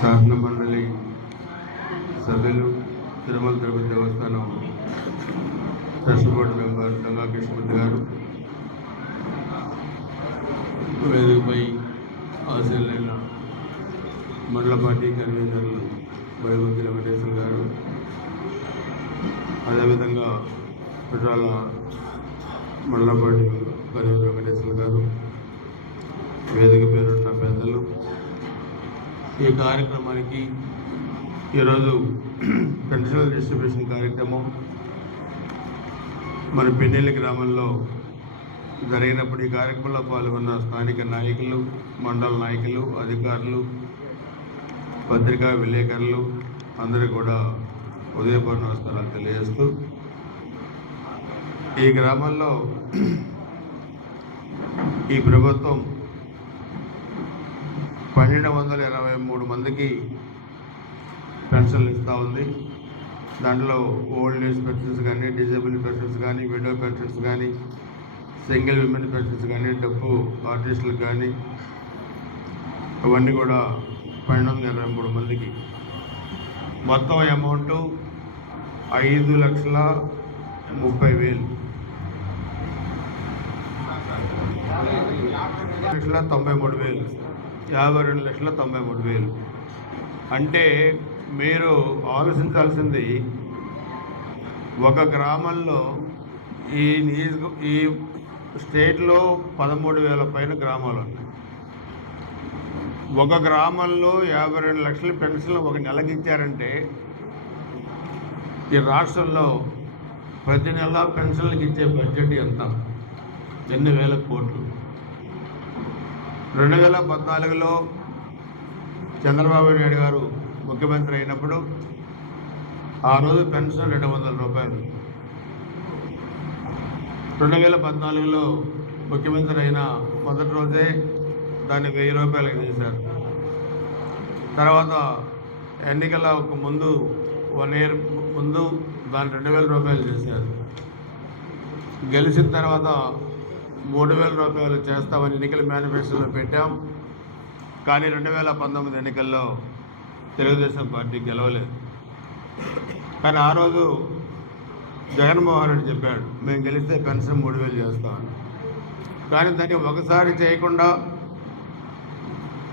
శాసన మండలి సభ్యులు Tirumala Tirupati Devasthanam trust board member Ganga Krishnamurthy గారు. వేదికపై ఆశీలైన మండల పార్టీ కన్వీనర్లు వైభూతి వెంకటేశ్వర గారు. అదేవిధంగా పెట్రాల మండల పార్టీ కన్వీనర్ వెంకటేశ్వర గారు. వేదిక పేరున్న పెద్దలు ఈ కార్యక్రమానికి ఈరోజు పెన్షన్ డిస్ట్రిబ్యూషన్ కార్యక్రమం మన పెన్నెల్లి గ్రామంలో జరిగినప్పుడు ఈ కార్యక్రమంలో పాల్గొన్న స్థానిక నాయకులు మండల నాయకులు అధికారులు పత్రికా విలేకరులు అందరూ కూడా ఉదయపూర్ నమస్కారాలు తెలియజేస్తూ ఈ గ్రామంలో ఈ ప్రభుత్వం పన్నెండు వందల ఇరవై మూడు మందికి పెన్షన్లు ఇస్తూ ఉంది. దాంట్లో ఓల్డ్ ఏజ్ పెన్షన్స్ కానీ డిజేబుల్ పెన్షన్స్ కానీ విడో పెన్షన్స్ కానీ సింగిల్ విమెన్ పెన్షన్స్ కానీ డబ్బు ఆర్టిస్టులకు కానీ ఇవన్నీ కూడా పన్నెండు వందల ఇరవై మూడు మందికి. మొత్తం అమౌంట్ ఐదు లక్షల ముప్పై వేలు. లక్షల తొంభై మూడు వేలు. యాభై రెండు లక్షల తొంభై మూడు వేలు. అంటే మీరు ఆలోచించాల్సింది ఒక గ్రామంలో ఈ నియోజక ఈ స్టేట్లో పదమూడు వేల పైన గ్రామాలు ఉన్నాయి. ఒక గ్రామంలో యాభై రెండు లక్షల పెన్షన్లు ఒక నెలకి ఇచ్చారంటే ఈ రాష్ట్రంలో ప్రతి నెల పెన్షన్లకు ఇచ్చే బడ్జెట్ ఎంత? ఎన్ని వేల కోట్లు. రెండు వేల పద్నాలుగులో చంద్రబాబు నాయుడు గారు ముఖ్యమంత్రి అయినప్పుడు ఆ రోజు పెన్షన్ రెండు వందల రూపాయలు. రెండు వేల పద్నాలుగులో ముఖ్యమంత్రి అయిన మొదటి రోజే దాన్ని వెయ్యి రూపాయలకు చేశారు తర్వాత ఎన్నికల ఒక ముందు వన్ ఇయర్ ముందు దాన్ని రెండు వేల రూపాయలు చేశారు. గెలిచిన తర్వాత మూడు వేల రూపాయలు చేస్తామని ఎన్నికల మేనిఫెస్టోలో పెట్టాం. కానీ రెండు వేల పంతొమ్మిది ఎన్నికల్లో తెలుగుదేశం పార్టీ గెలవలేదు. కానీ ఆ రోజు జగన్మోహన్ రెడ్డి చెప్పాడు మేము గెలిస్తే పెన్షన్ మూడు వేలు చేస్తామని. కానీ దాన్ని ఒకసారి చేయకుండా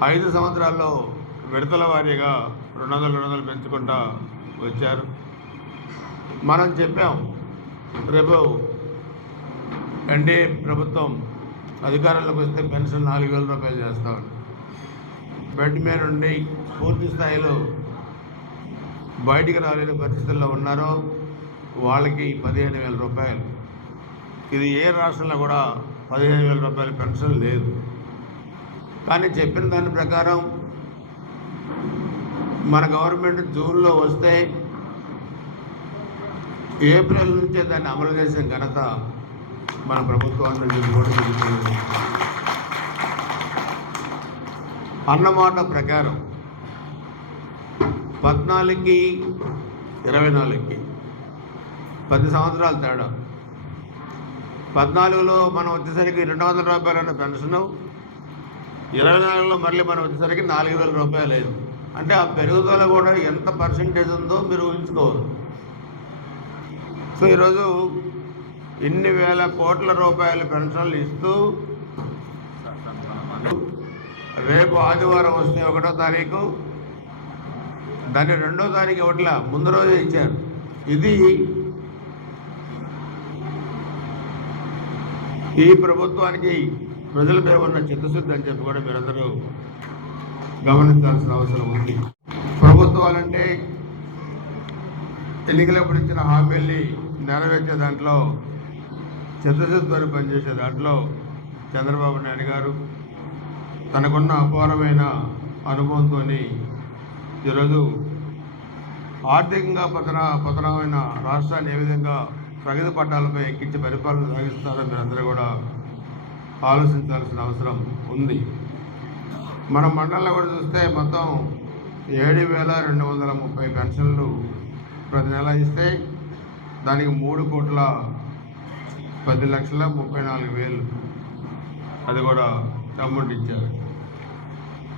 ఐదు సంవత్సరాల్లో విడతల వారీగా రెండు వందలు రెండు వందలు పెంచుకుంటా వచ్చారు. మనం చెప్పాం రేపు ఎన్డీఏ ప్రభుత్వం అధికారంలోకి వస్తే పెన్షన్ నాలుగు వేల రూపాయలు చేస్తామని బెడ్ మీద ఉండి పూర్తి స్థాయిలో బయటికి రాలేని పరిస్థితుల్లో ఉన్నారో వాళ్ళకి పదిహేను వేల రూపాయలు. ఇది ఏ రాష్ట్రంలో కూడా పదిహేను వేల రూపాయల పెన్షన్ లేదు. కానీ చెప్పిన దాని ప్రకారం మన గవర్నమెంట్ జూన్లో వస్తే ఏప్రిల్ నుంచే దాన్ని అమలు చేసిన ఘనత మన ప్రభుత్వాన్ని కూడా జరుగుతుంది అన్నమాట ప్రకారం పద్నాలుగుకి ఇరవై నాలుగుకి పది సంవత్సరాలు తేడా. పద్నాలుగులో మనం వచ్చేసరికి రెండు వందల రూపాయలు పెన్షను ఇరవై నాలుగులో మళ్ళీ మనం వచ్చేసరికి నాలుగు వేల రూపాయలు అయింది అంటే ఆ పెరుగుదల కూడా ఎంత పర్సంటేజ్ ఉందో మీరు ఊహించుకోవాలి. సో ఈరోజు ఇన్ని వేల కోట్ల రూపాయల పెన్షన్లు ఇస్తూ రేపు ఆదివారం వస్తే ఒకటో తారీఖు. దాన్ని రెండో తారీఖు ఇవ్వట్ల? ముందు రోజే ఇచ్చారు. ఇది ఈ ప్రభుత్వానికి ప్రజలపై ఉన్న చిత్తశుద్ధి అని చెప్పి కూడా మీరందరూ గమనించాల్సిన అవసరం ఉంది. ప్రభుత్వాలంటే ఎన్నికలప్పుడు ఇచ్చిన హామీల్ని నెరవేర్చే దాంట్లో చిత్తశుద్ధితో పనిచేసే దాంట్లో చంద్రబాబు నాయుడు గారు తనకున్న అపారమైన అనుభవంతో ఈరోజు ఆర్థికంగా పతన పతనమైన రాష్ట్రాన్ని ఏ విధంగా ప్రగతి పట్టాలపై ఎక్కించి పరిపాలన సాగిస్తారో మీరందరూ కూడా ఆలోచించాల్సిన అవసరం ఉంది. మన మండలంలో కూడా చూస్తే మొత్తం ఏడు వేల రెండు వందల ముప్పై పెన్షన్లు ప్రతి నెల ఇస్తే దానికి మూడు కోట్ల పది లక్షల ముప్పై నాలుగు వేలు. అది కూడా అమౌంట్ ఇచ్చారు.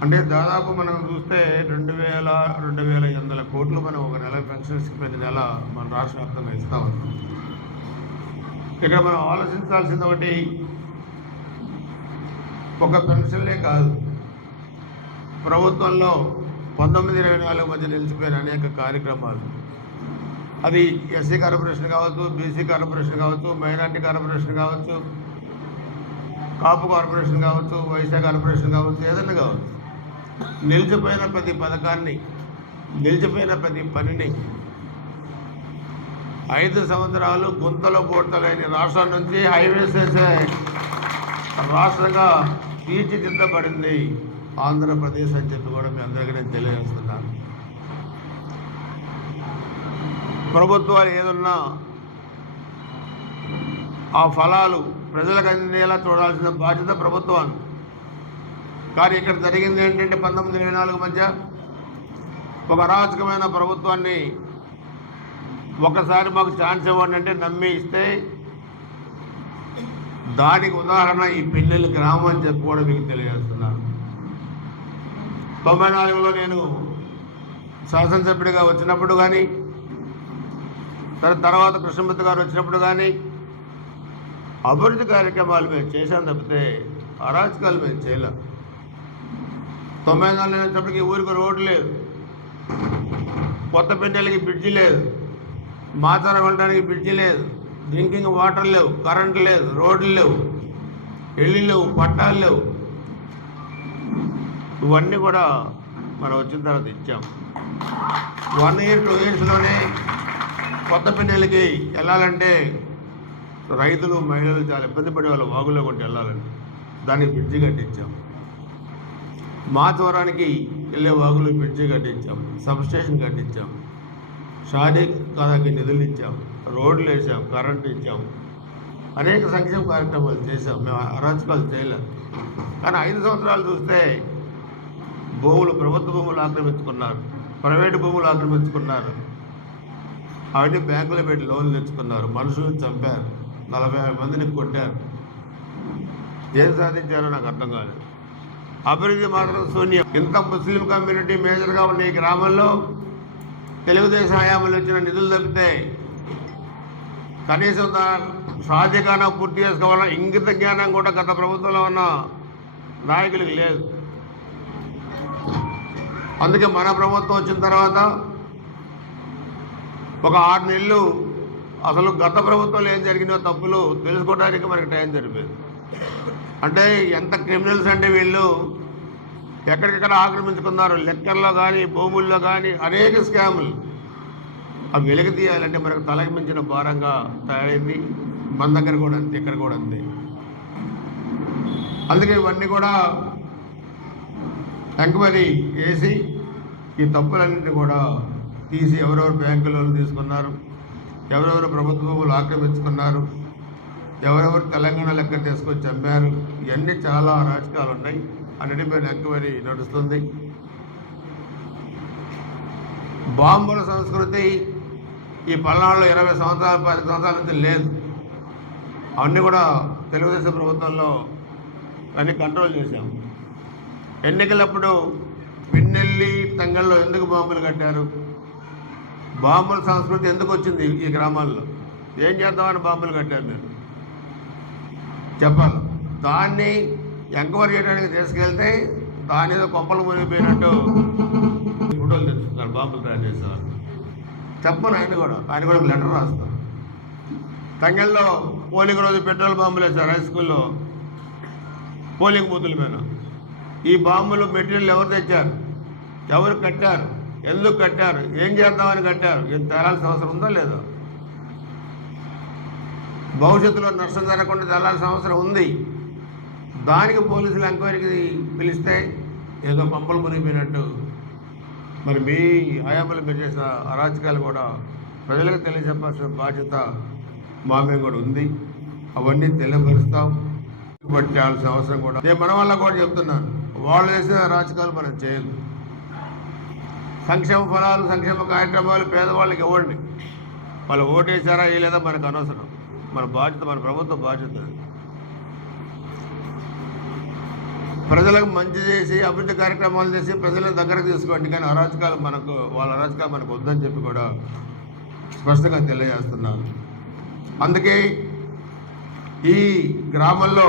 అంటే దాదాపు మనం చూస్తే రెండు వేల రెండు వేల ఐదు వందల కోట్లు మనం ఒక నెల పెన్షన్స్ ప్రతి నెల మన రాష్ట్ర వ్యాప్తంగా ఇస్తా ఉన్నాం. ఇక్కడ మనం ఆలోచించాల్సింది ఒకటి ఒక పెన్షన్లే కాదు. ప్రభుత్వంలో పంతొమ్మిది ఇరవై నాలుగు మధ్య నిలిచిపోయిన అనేక కార్యక్రమాలు. అది ఎస్సీ కార్పొరేషన్ కావచ్చు బీసీ కార్పొరేషన్ కావచ్చు మైనార్టీ కార్పొరేషన్ కావచ్చు కాపు కార్పొరేషన్ కావచ్చు వైశ్య కార్పొరేషన్ కావచ్చు ఏదైనా కావచ్చు. నిలిచిపోయిన ప్రతి పథకాన్ని నిలిచిపోయిన ప్రతి పనిని ఐదు సంవత్సరాలు గుంతలో పోటలేని రాష్ట్రం నుంచి హైవేస్ వేసే రాష్ట్రంగా తీర్చిదిద్దబడింది ఆంధ్రప్రదేశ్ అని చెప్పి కూడా మీ అందరికీ నేను తెలియజేస్తున్నాను. ప్రభుత్వాలు ఏదున్నా ఆ ఫలాలు ప్రజలకు అందేలా చూడాల్సిన బాధ్యత ప్రభుత్వాన్ని కానీ ఇక్కడ జరిగింది ఏంటంటే పంతొమ్మిది ఇరవై నాలుగు మధ్య ఒక అరాచకమైన ప్రభుత్వాన్ని ఒకసారి మాకు ఛాన్స్ ఇవ్వండి అంటే నమ్మి ఇస్తే దానికి ఉదాహరణ ఈ పిల్లలు గ్రామం అని చెప్పి కూడా మీకు తెలియజేస్తున్నాను. తొంభై నాలుగులో నేను శాసనసభ్యుడిగా వచ్చినప్పుడు కానీ తర్వాత కృష్ణమూర్తి గారు వచ్చినప్పుడు కానీ అభివృద్ధి కార్యక్రమాలు మేము చేశాం తప్పితే అరాచకాలు మేము చేయలేం. తొంభై నాలుగు వచ్చినప్పటికి ఊరికి రోడ్డు లేదు. కొత్త పెంటలకి బ్రిడ్జి లేదు. మాచారం వెళ్ళడానికి బ్రిడ్జి లేదు. డ్రింకింగ్ వాటర్ లేవు కరెంట్ లేదు రోడ్లు లేవు ఇళ్ళు లేవు పట్టాలు లేవు. ఇవన్నీ కూడా మనం వచ్చిన తర్వాత ఇచ్చాం. వన్ ఇయర్ టూ ఇయర్స్లోనే కొత్త వెళ్ళాలంటే రైతులు మహిళలు చాలా ఇబ్బంది పడే వాళ్ళు వాగులో కొట్టి వెళ్ళాలని దానికి బ్రిడ్జి కట్టించాం. మాచవరానికి వెళ్ళే వాగులు బ్రిడ్జి కట్టించాం. సబ్ స్టేషన్ కట్టించాం. షాదీ కాదాకి నిధులు ఇచ్చాం. రోడ్లు వేసాం కరెంటు ఇచ్చాం. అనేక సంక్షేమ కార్యక్రమాలు చేశాం. మేము అరాచకాలు చేయలేదు. కానీ ఐదు సంవత్సరాలు చూస్తే భూములు ప్రభుత్వ భూములు ఆక్రమించుకున్నారు. ప్రైవేటు భూములు ఆక్రమించుకున్నారు. అవన్నీ బ్యాంకులో పెట్టి లోన్లు తెచ్చుకున్నారు. మనుషులను చంపారు. నలభై మందిని కొట్టారు. ఏం సాధించారో నాకు అర్థం కాలేదు. అభివృద్ధి మాత్రం శూన్యం. ఇంత ముస్లిం కమ్యూనిటీ మేజర్గా ఉన్న ఈ గ్రామంలో తెలుగుదేశం హయాంలో వచ్చిన నిధులు తప్పితే కనీసం దా- సాధికారం పూర్తి చేసుకోవాలన్న ఇంగిత జ్ఞానం కూడా గత ప్రభుత్వంలో ఉన్న నాయకులకు లేదు. అందుకే మన ప్రభుత్వం వచ్చిన తర్వాత ఒక ఆరు నెలలు అసలు గత ప్రభుత్వంలో ఏం జరిగినో తప్పులు తెలుసుకోవడానికి మనకి టైం సరిపోయింది. అంటే ఎంత క్రిమినల్స్ అంటే వీళ్ళు ఎక్కడికెక్కడ ఆక్రమించుకున్నారు. లెక్కల్లో కానీ భూముల్లో కానీ అనేక స్కాములు. అవి వెలుగు తీయాలంటే మనకు తలకి మించిన భారంగా తయారైంది. మన దగ్గర కూడా అంతే ఇక్కడ కూడా అంతే. అందుకే ఇవన్నీ కూడా ఎంక్వైరీ చేసి ఈ తప్పులన్నింటినీ కూడా తీసి ఎవరెవరు బ్యాంకు లోన్లు తీసుకున్నారు ఎవరెవరు ప్రభుత్వ భూములు ఆక్రమించుకున్నారు ఎవరెవరు తెలంగాణ లెక్క తీసుకొని అమ్మారు ఇవన్నీ చాలా అరాచకాలు ఉన్నాయి. అన్నిటిపైన ఎంక్వైరీ నడుస్తుంది. బాంబుల సంస్కృతి ఈ పల్నాడులో ఇరవై సంవత్సరాల పది సంవత్సరాల నుంచి లేదు. అవన్నీ కూడా తెలుగుదేశం ప్రభుత్వంలో అన్ని కంట్రోల్ చేశాం. ఎన్నికలప్పుడు పిన్నెల్లి తంగల్లో ఎందుకు బాంబులు కట్టారు? బాంబుల సంస్కృతి ఎందుకు వచ్చింది ఈ గ్రామాల్లో? ఏం చేద్దామని బాంబులు కట్టారు మీరు? చెప్పాలి. దాన్ని ఎంక్వైరీ చేయడానికి తీసుకెళ్తే దాని ఏదో కొంపలు మునిగిపోయినట్టు ఫోటోలు తెచ్చుకున్నారు బాంబులు తయారు చేసేవారు చెప్పను ఆయన కూడా. ఆయన కూడా లెటర్ రాస్తాం తంగెల్లో పోలింగ్ రోజు పెట్రోల్ బాంబులు వేశారు హై స్కూల్లో. పోలింగ్ బూతుల మీద. ఈ బాంబులు మెటీరియల్ ఎవరు తెచ్చారు? ఎవరు కట్టారు? ఎందుకు కట్టారు? ఏం చేద్దామని కట్టారు? ఏం తేలాల్సిన అవసరం ఉందో లేదో? భవిష్యత్తులో నష్టం జరగకుండా తేలాల్సిన అవసరం ఉంది. దానికి పోలీసులు ఎంక్వైరీకి పిలిస్తే ఏదో పంపలు మునిగిపోయినట్టు. మరి మీ హయాంలో మీరు చేసిన అరాచకాలు కూడా ప్రజలకు తెలియజెప్పాల్సిన బాధ్యత మా మీద కూడా ఉంది. అవన్నీ తెలియపరుస్తాం. పట్టాల్సిన అవసరం కూడా. నేను మన వల్ల కూడా చెప్తున్నాను. వాళ్ళు చేసిన అరాచకాలు మనం చేయదు సంక్షేమ ఫలాలు సంక్షేమ కార్యక్రమాలు పేదవాళ్ళకి ఇవ్వండి. వాళ్ళు ఓటేసారా లేదా మనకు అనవసరం. మన బాధ్యత మన ప్రభుత్వ బాధ్యత. ప్రజలకు మంచి చేసి అభివృద్ధి కార్యక్రమాలు చేసి ప్రజలను దగ్గరకు తీసుకోండి. కానీ అరాచకాలు మనకు వాళ్ళ అరాచకాలు మనకు వద్దని చెప్పి కూడా స్పష్టంగా తెలియజేస్తున్నాను. అందుకే ఈ గ్రామంలో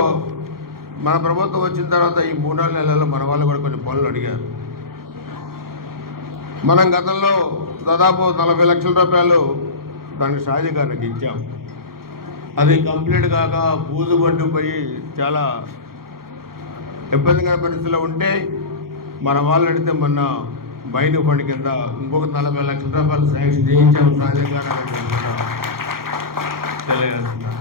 మన ప్రభుత్వం వచ్చిన తర్వాత ఈ మూడు నాలుగు నెలల్లో మన వాళ్ళు కూడా కొన్ని పనులు అడిగారు. మనం గతంలో దాదాపు నలభై లక్షల రూపాయలు దానికి షాజీకారికి ఇచ్చాం. అది కంప్లీట్ కాక బూజు పట్టుకుపోయి చాలా ఇబ్బందికర పరిస్థితిలో ఉంటే మన వాళ్ళు అడిగితే మొన్న బయట ఫండ్ కింద ఇంకొక నలభై లక్షల రూపాయలు శాంక్షన్ చేయించాము షాజీకారానికి తెలియజేస్తున్నా.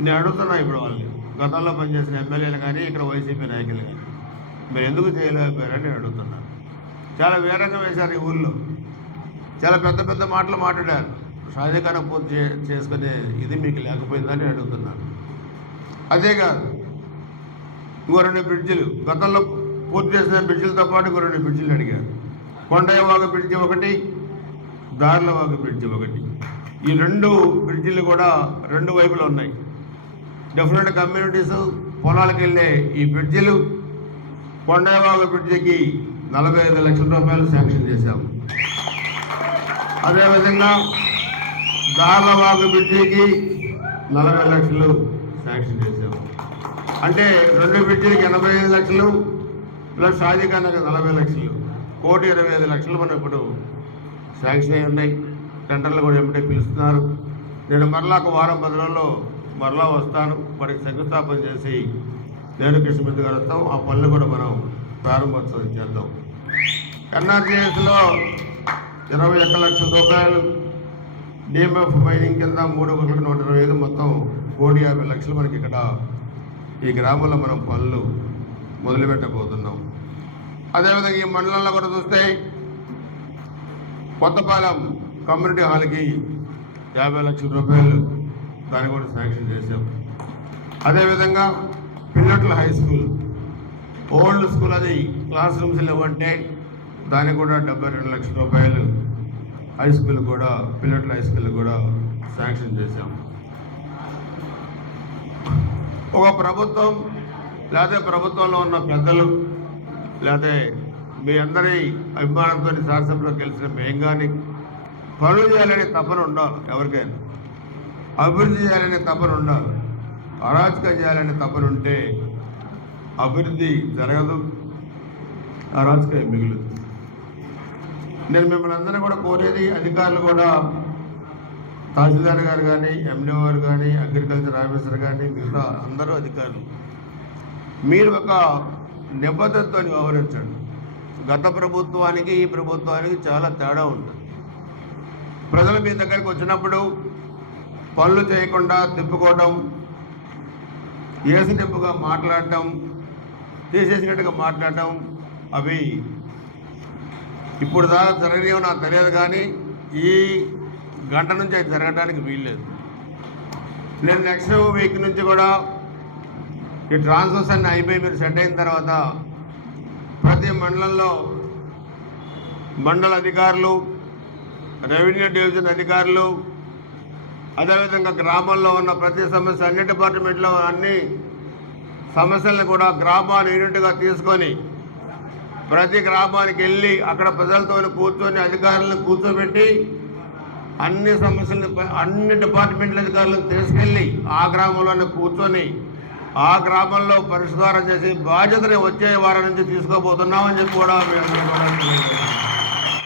నేను అడుగుతున్నా ఇప్పుడు వాళ్ళని. గతంలో పనిచేసిన ఎమ్మెల్యేలు కానీ ఇక్కడ వైసీపీ నాయకులు కానీ. మీరు ఎందుకు చేయలేకపోయారని నేను అడుగుతున్నాను చాలా వేరంగా వేశారు ఈ ఊళ్ళో. చాలా పెద్ద పెద్ద మాటలు మాట్లాడారు. షాజీకారం పూర్తి చే చేసుకునే ఇది మీకు లేకపోయిందని అడుగుతున్నాను. అదే కాదు ఇంకో రెండు బ్రిడ్జిలు గతంలో పూర్తి చేసిన బ్రిడ్జిలతో పాటు ఇంకో రెండు బ్రిడ్జిలు అడిగారు. కొండయ్యవాగ బ్రిడ్జి ఒకటి దార్లవాగ బ్రిడ్జి ఒకటి. ఈ రెండు బ్రిడ్జిలు కూడా రెండు వైపులు ఉన్నాయి. డిఫరెంట్ కమ్యూనిటీస్ పొలాలకు వెళ్ళే ఈ బ్రిడ్జిలు కొండయ్యవాగ బ్రిడ్జికి నలభై ఐదు లక్షల రూపాయలు శాంక్షన్ చేశాము. అదేవిధంగా దార్లవాగ బ్రిడ్జికి నలభై లక్షలు శాంక్షన్ చేశాము. అంటే రెండు బ్రిడ్జిలకి ఎనభై ఐదు లక్షలు ప్లస్ షాజీఖాన్కి నలభై లక్షలు. కోటి ఇరవై ఐదు లక్షలు మనం ఇప్పుడు శాంక్షన్ అయి ఉన్నాయి. టెండర్లు కూడా ఏమిటో పిలుస్తున్నారు. నేను మరలా ఒక వారం పది రోజుల్లో మరలా వస్తాను. వారికి శంకుస్థాపన చేసి నేను కృష్ణమిత్ర గారు వస్తాం. ఆ పనులు కూడా మనం ప్రారంభోత్సవం చేద్దాం. ఎన్ఆర్జీఎస్లో ఇరవై ఒక్క లక్షల రూపాయలు డిఎంఎఫ్ మైనింగ్ కింద మూడు ఒకటి నూట ఇరవై ఐదు మొత్తం కోటి యాభై లక్షలు మనకి ఇక్కడ ఈ గ్రామంలో మనం పనులు మొదలుపెట్టబోతున్నాం. అదేవిధంగా ఈ మండలంలో కూడా చూస్తే కొత్తపాలెం కమ్యూనిటీ హాల్కి యాభై లక్షల రూపాయలు దాన్ని కూడా శాంక్షన్ చేశాం. అదేవిధంగా పిల్లట్ల హై స్కూల్ ఓల్డ్ స్కూల్ అది క్లాస్ రూమ్స్ లేవంటే దానికి కూడా డెబ్బై రెండు లక్షల రూపాయలు హై స్కూల్ కూడా పిల్లట్ల హై స్కూల్ కూడా శాంక్షన్ చేశాం ఒక ప్రభుత్వం లేదా ప్రభుత్వంలో ఉన్న పెద్దలు లేకపోతే మీ అందరి అభిమానంతో శాసనసభలో గెలిచిన మేం కానీ పనులు చేయాలనే తపన ఉండాలి ఎవరికైనా. అభివృద్ధి చేయాలనే తపన ఉండాలి. అరాచకం చేయాలనే తపన ఉంటే అభివృద్ధి జరగదు అరాచకం మిగులుతుంది నేను మిమ్మల్ని అందరూ కూడా కోరేది అధికారులు కూడా తహసీల్దార్ గారు కానీ ఎండిఓ గారు కానీ అగ్రికల్చర్ ఆఫీసర్ కానీ మిగతా అందరూ అధికారులు. మీరు ఒక నిబద్ధతతో వ్యవహరించండి. గత ప్రభుత్వానికి ఈ ప్రభుత్వానికి చాలా తేడా ఉంటుంది. ప్రజలు మీ దగ్గరికి వచ్చినప్పుడు పనులు చేయకుండా తిప్పుకోవడం ఏసినప్పుగా మాట్లాడటం తీసేసినట్టుగా మాట్లాడటం అవి ఇప్పుడు దాకా జరగలేవో నాకు తెలియదు కానీ ఈ గంట నుంచి అది జరగడానికి వీల్లేదు. నేను నెక్స్ట్ వీక్ నుంచి కూడా ఈ ట్రాన్స్ఫర్స్ అన్ని అయిపోయి మీరు సెట్ అయిన తర్వాత ప్రతి మండలంలో మండల అధికారులు రెవెన్యూ డివిజన్ అధికారులు అదేవిధంగా గ్రామాల్లో ఉన్న ప్రతి సమస్య అన్ని డిపార్ట్మెంట్లో అన్ని సమస్యలను కూడా గ్రామాన్ని యూనిట్గా తీసుకొని ప్రతి గ్రామానికి వెళ్ళి అక్కడ ప్రజలతో కూర్చొని అధికారులను కూర్చోబెట్టి అన్ని సమస్యలను అన్ని డిపార్ట్మెంట్ల అధికారులను తీసుకెళ్ళి ఆ గ్రామంలోనే కూర్చొని ఆ గ్రామంలో పరిష్కారం చేసి బాధ్యతని వచ్చే వారి నుంచి తీసుకోబోతున్నామని చెప్పి కూడా మేము